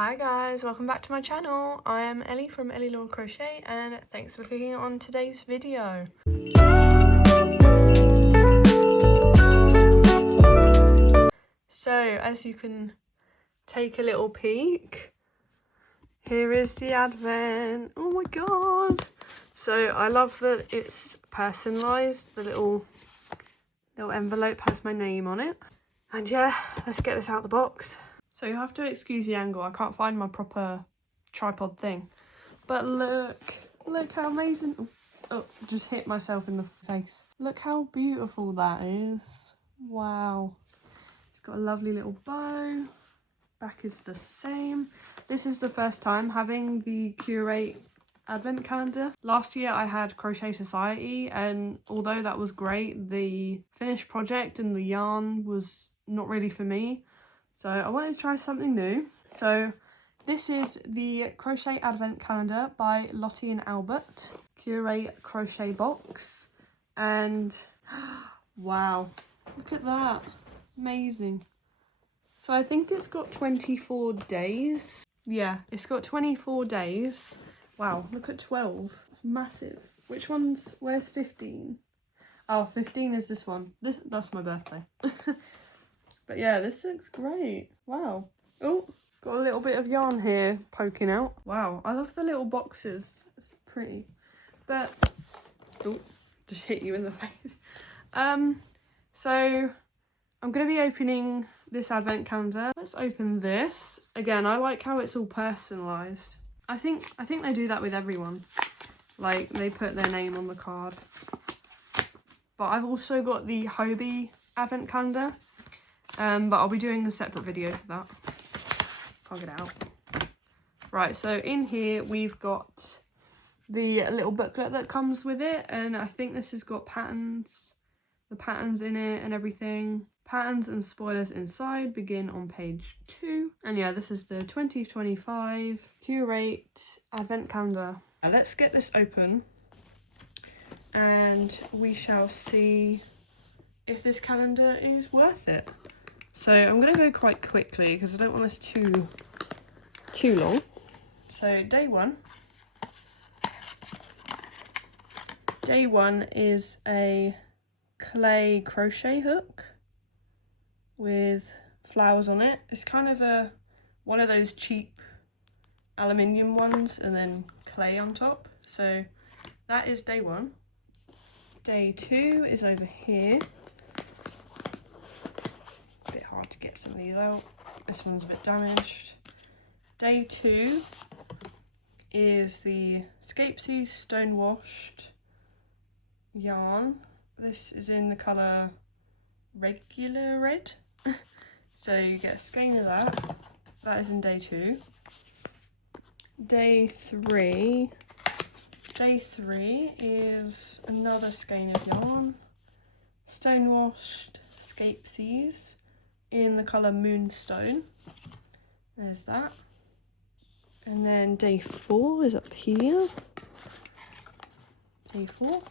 Hi guys, welcome back to my channel. I am Ellie from Ellielauracrochet and thanks for clicking on today's video. So as you can take a little peek, here is the advent. Oh my god. So I love that it's personalised. The little envelope has my name on it. And yeah, let's get this out the box. So you have to excuse the angle, I can't find my proper tripod thing. But look how amazing. Oh, just hit myself in the face. Look how beautiful that is. Wow. It's got a lovely little bow. Back is the same. This is the first time having the Curate advent calendar. Last year I had Crochet Society, and although that was great, the finished project and the yarn was not really for me. So I wanted to try something new. So this is the Crochet Advent Calendar by Lottie Albert, Curate Crochet box. And wow, look at that, amazing. So I think it's got 24 days. Yeah, it's got 24 days. Wow, look at 12, it's massive. Where's 15? Oh, 15 is this one. That's my birthday. But yeah, this looks great. Wow. Oh, got a little bit of yarn here poking out. Wow, I love the little boxes. It's pretty. But, oh, just hit you in the face. So I'm going to be opening this advent calendar. Let's open this. Again, I like how it's all personalised. I think they do that with everyone. Like, they put their name on the card. But I've also got the Hobie advent calendar. But I'll be doing a separate video for that. Can't get it out. Right, so in here we've got the little booklet that comes with it, and I think this has got patterns, the patterns in it and everything. Patterns and spoilers inside begin on page 2. And yeah, this is the 2025 Curate Advent Calendar. Now let's get this open and we shall see if this calendar is worth it. So I'm going to go quite quickly because I don't want this too long. So day one is a clay crochet hook with flowers on it. It's kind of one of those cheap aluminium ones and then clay on top. So that is day one. Day 2 is over here. Hard to get some of these out. This one's a bit damaged. Day 2 is the Scapesies Stone Washed yarn. This is in the colour Regular Red. So you get a skein of that. That is in day 2. Day 3 is another skein of yarn. Stone Washed Scapesies in the colour Moonstone. There's that. And then day 4 is up here. Day 4.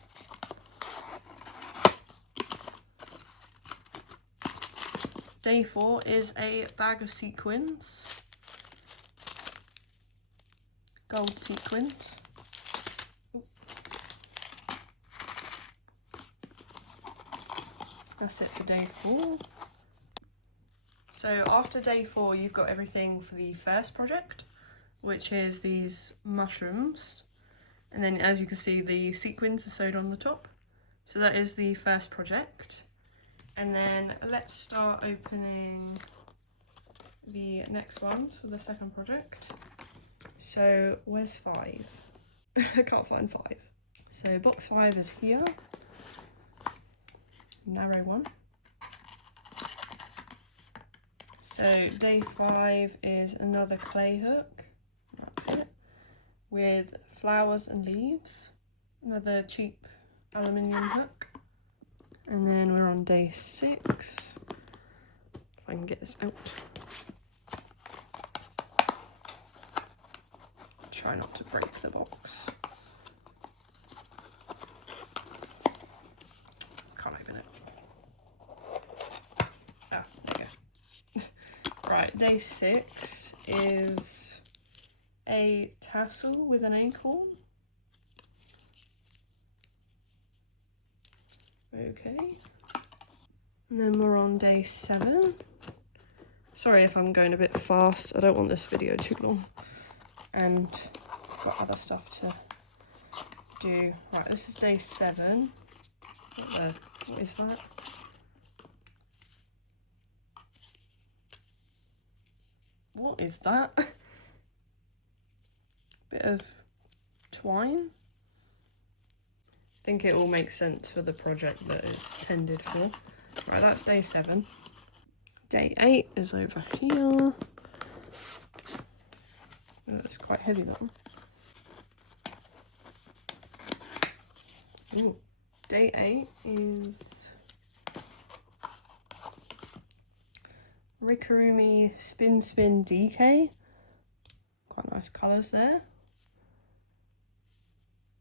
Day 4 is a bag of sequins. Gold sequins. That's it for day 4. So after day 4, you've got everything for the first project, which is these mushrooms. And then as you can see, the sequins are sewed on the top. So that is the first project. And then let's start opening the next ones for the second project. So where's 5? I can't find 5. So box 5 is here. Narrow one. So day 5 is another clay hook, that's it, with flowers and leaves, another cheap aluminium hook. And then we're on day 6, if I can get this out. Try not to break the box. Can't open it. Ah, there we go. Right, day 6 is a tassel with an acorn. Okay. And then we're on day 7. Sorry if I'm going a bit fast. I don't want this video too long. And I've got other stuff to do. Right, this is day 7. What is that? What is that? Bit of twine. I think it all makes sense for the project that it's tended for. Right, that's day 7. Day 8 is over here. Oh, it's quite heavy, that one. Ooh. Day 8 is Rikirumi Spin DK. Quite nice colours there.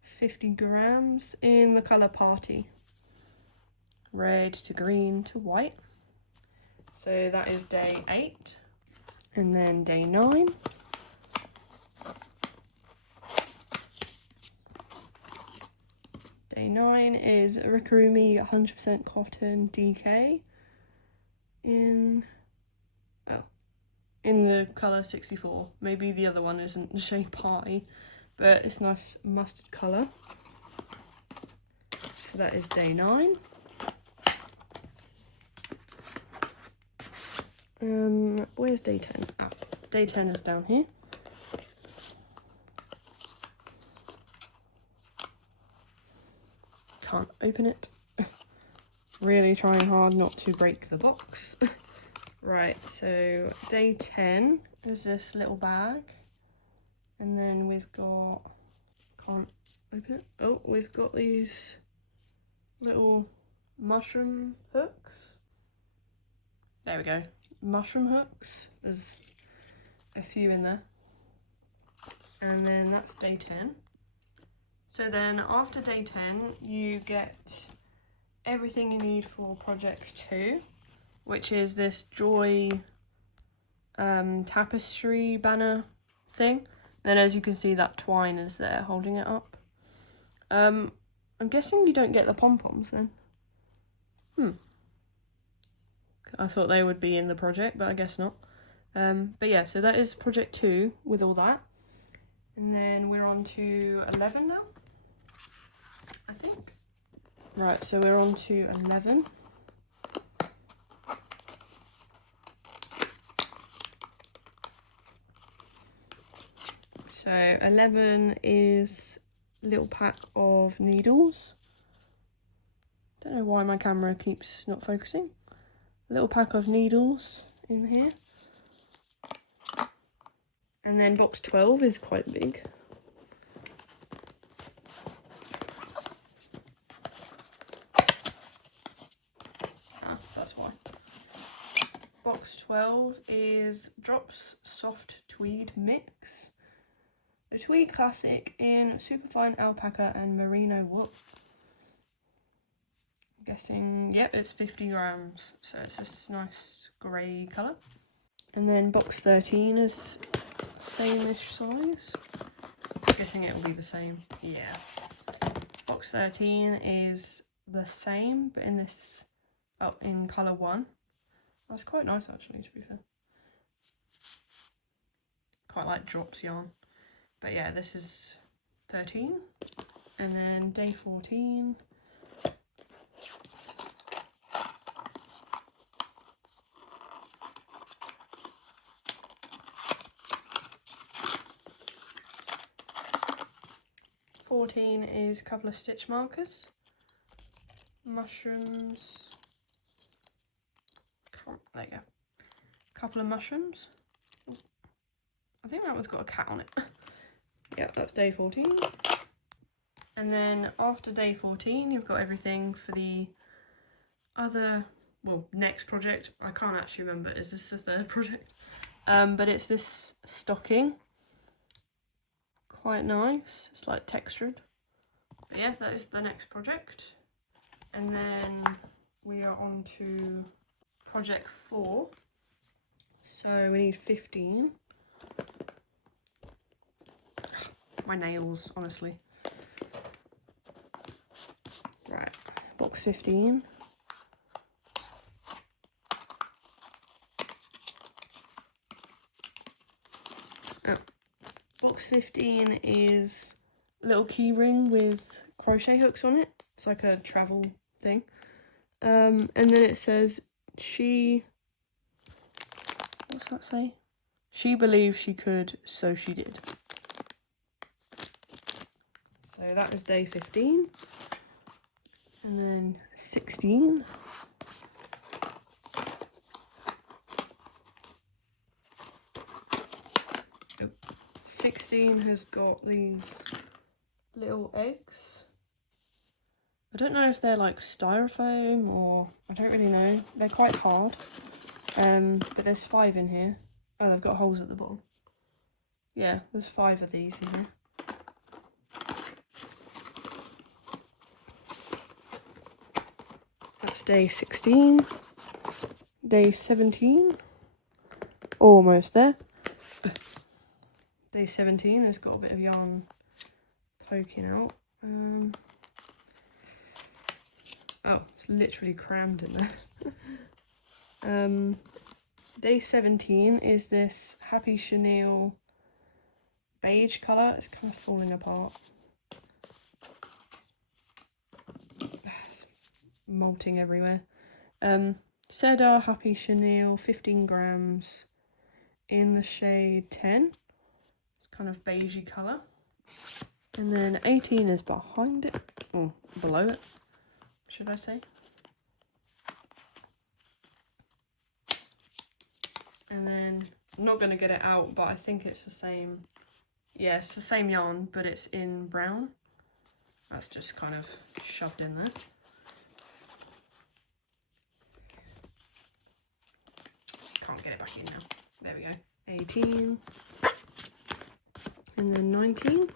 50 grams in the colour Party. Red to green to white. So that is day 8. And then day 9. Day 9 is Rikirumi 100% Cotton DK in the colour 64. Maybe the other one isn't the shade Party, but it's nice mustard colour. So that is day 9. Where's day 10? Ah, day 10 is down here. Can't open it. Really trying hard not to break the box. Right, so day 10 is this little bag. And then we've got, can't open it. Oh, we've got these little mushroom hooks. There we go. Mushroom hooks. There's a few in there. And then that's day 10. So then after day 10, you get everything you need for project 2, which is this joy tapestry banner thing. Then as you can see, that twine is there holding it up. I'm guessing you don't get the pom-poms then. I thought they would be in the project, but I guess not. But yeah, so that is project 2 with all that. And then we're on to 11 now, I think. Right, so we're on to 11. So 11 is a little pack of needles. Don't know why my camera keeps not focusing. A little pack of needles in here. And then box 12 is quite big. Ah, that's why. Box 12 is Drops Soft Tweed Mix. The tweed classic in superfine alpaca and merino wool. I'm guessing, yep, it's 50 grams. So it's this nice grey colour. And then box 13 is same-ish size. I'm guessing it will be the same. Yeah. Box 13 is the same, but in this, in colour 1. That's quite nice actually, to be fair. Quite like Drops yarn. But yeah, this is 13. And then day 14. Is a couple of stitch markers, mushrooms, there you go, couple of mushrooms. I think that one's got a cat on it. Yep, that's day 14. And then after day 14, you've got everything for the other, well, next project. I can't actually remember, is this the 3rd project? But it's this stocking. Quite nice, it's like textured. But yeah, that is the next project. And then we are on to project 4. So we need 15. my nails, honestly. Right, box 15. Box 15 is a little key ring with crochet hooks on it. It's like a travel thing. And then it says, what's that say? She believed she could, so she did. So that is day 15. And then 16. Oh, 16 has got these little eggs. I don't know if they're like styrofoam or I don't really know. They're quite hard. But there's 5 in here. Oh, they've got holes at the bottom. Yeah, there's 5 of these in here. That's day 16. Day 17. Almost there. Day 17 has got a bit of yarn poking out. Oh, it's literally crammed in there. Day 17 is this Happy Chenille beige colour. It's kind of falling apart. It's molting everywhere. Cedar Happy Chenille, 15 grams in the shade 10. It's kind of beigey colour. And then 18 is behind it, or below it, should I say. And then, I'm not going to get it out, but I think it's the same, yeah, it's the same yarn, but it's in brown. That's just kind of shoved in there. Can't get it back in now. There we go. 18. And then 19.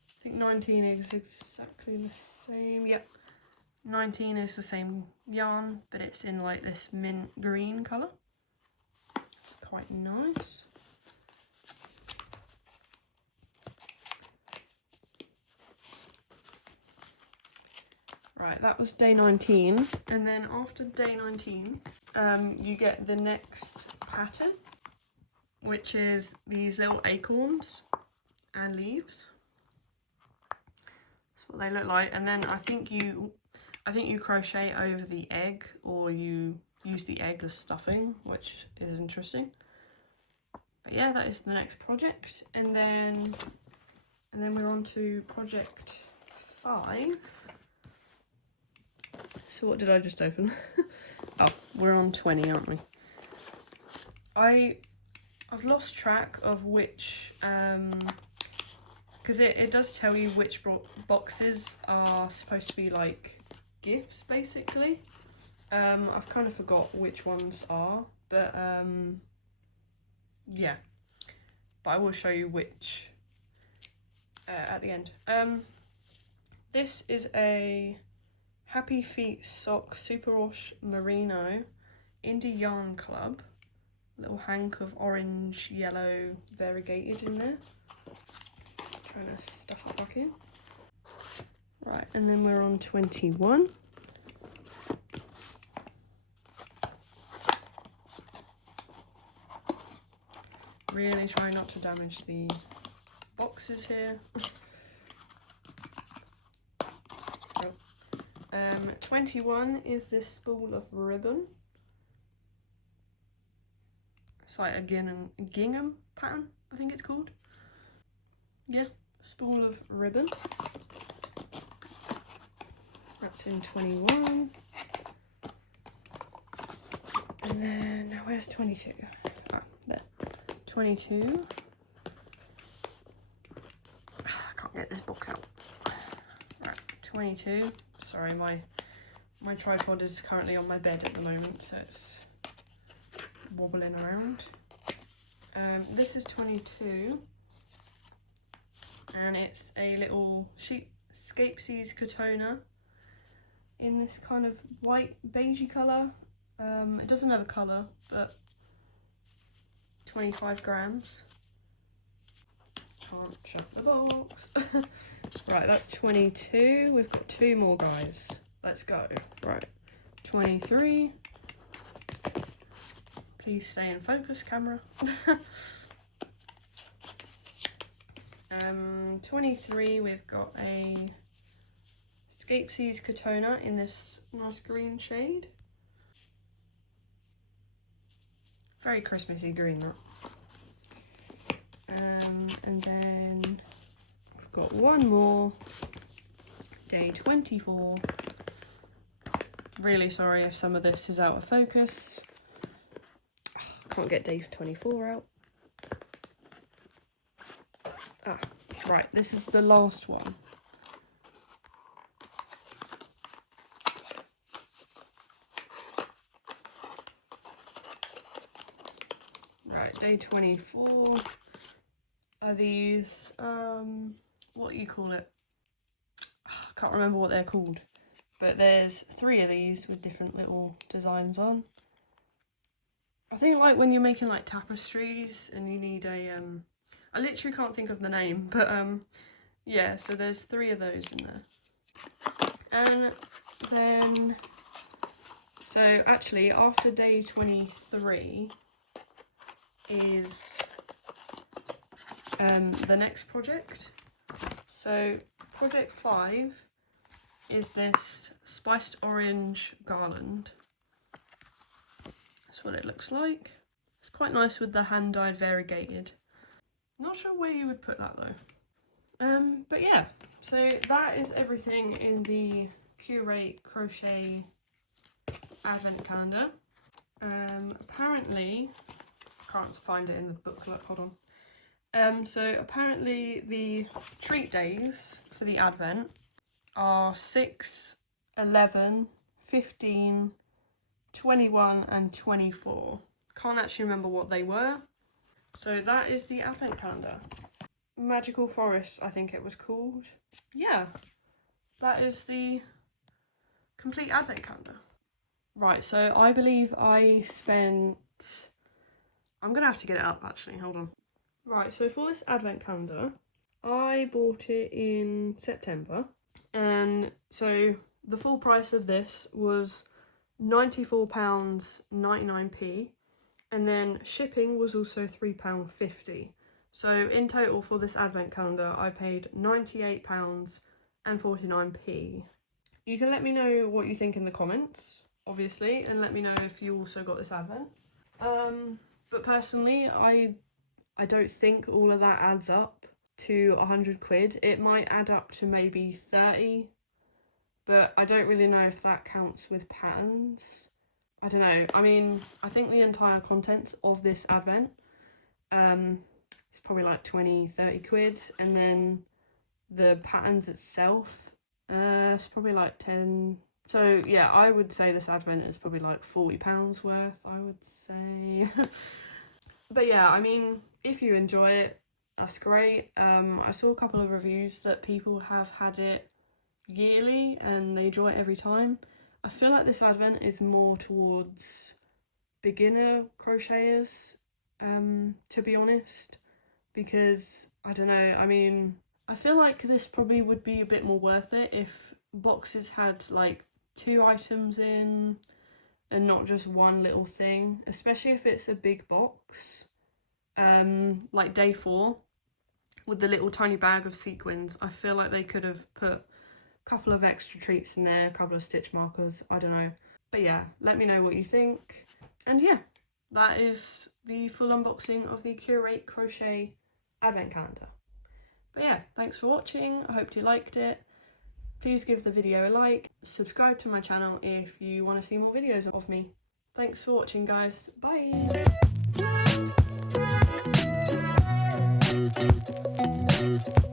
I think 19 is exactly the same. Yep. 19 is the same yarn, but it's in like this mint green colour. It's quite nice. Right, that was day 19, and then after day 19, you get the next pattern, which is these little acorns and leaves. That's what they look like, and then I think you crochet over the egg, or you use the egg as stuffing, which is interesting. But yeah, that is the next project, and then we're on to project 5. So what did I just open? Oh, we're on 20, aren't we? I've lost track of which, because it does tell you which boxes are supposed to be like gifts, basically. I've kind of forgot which ones are, but yeah. But I will show you which at the end. This is a Happy Feet Sock Superwash Merino Indie Yarn Club. Little hank of orange, yellow variegated in there. Trying to stuff it back in. Right, and then we're on 21. Really try not to damage the boxes here. 21 is this spool of ribbon. It's like a gingham pattern, I think it's called. Yeah, spool of ribbon. That's in 21. And then, where's 22? Ah, there. 22. I can't get this box out. Right, 22. Sorry, my tripod is currently on my bed at the moment, so it's wobbling around. This is 22, and it's a little Scapesies Katona in this kind of white beigey colour. It doesn't have a colour, but 25 grams. Can't shut the box. Right, that's 22. We've got 2 more, guys. Let's go. Right, 23. Please stay in focus, camera. 23, we've got a Escape Seas Katona in this nice green shade. Very Christmassy green, that. And then we've got one more, day 24. Really sorry if some of this is out of focus. Can't get day 24 out. Ah, right, this is the last one. Right, day 24 are these, what do you call it? I can't remember what they're called, but there's 3 of these with different little designs on. I think like when you're making like tapestries and you need a, I literally can't think of the name, but yeah, so there's 3 of those in there. And then, so actually after day 23 is the next project. So project 5 is this spiced orange garland. That's what it looks like. It's quite nice with the hand-dyed variegated. Not sure where you would put that though. But yeah, so that is everything in the Curate Crochet advent calendar. Apparently, can't find it in the booklet, hold on. So apparently the treat days for the advent are 6, 11, 15, 21 and 24. Can't actually remember what they were. So that is the advent calendar. Magical Forest, I think it was called. Yeah, that is the complete advent calendar. Right, so I believe I spent, I'm gonna have to get it up actually, hold on. Right, so for this advent calendar, I bought it in September, and so the full price of this was £94.99p, and then shipping was also £3.50. So in total for this advent calendar, I paid £98.49p. You can let me know what you think in the comments, obviously, and let me know if you also got this advent. But personally, I don't think all of that adds up to 100 quid. It might add up to maybe 30, but I don't really know if that counts with patterns. I don't know. I mean, I think the entire contents of this advent, it's probably like 20-30 quid, and then the patterns itself, it's probably like 10. So yeah, I would say this advent is probably like £40 worth, I would say. But yeah, I mean, if you enjoy it, that's great. I saw a couple of reviews that people have had it yearly and they enjoy it every time. I feel like this advent is more towards beginner crocheters, to be honest, because I don't know, I mean, I feel like this probably would be a bit more worth it if boxes had like 2 items in and not just one little thing, especially if it's a big box, like day 4 with the little tiny bag of sequins. I feel like they could have put a couple of extra treats in there, a couple of stitch markers, I don't know. But yeah, let me know what you think. And yeah, that is the full unboxing of the Curate Crochet advent calendar. But yeah, thanks for watching. I hope you liked it. Please give the video a like, subscribe to my channel if you want to see more videos of me. Thanks for watching, guys. Bye!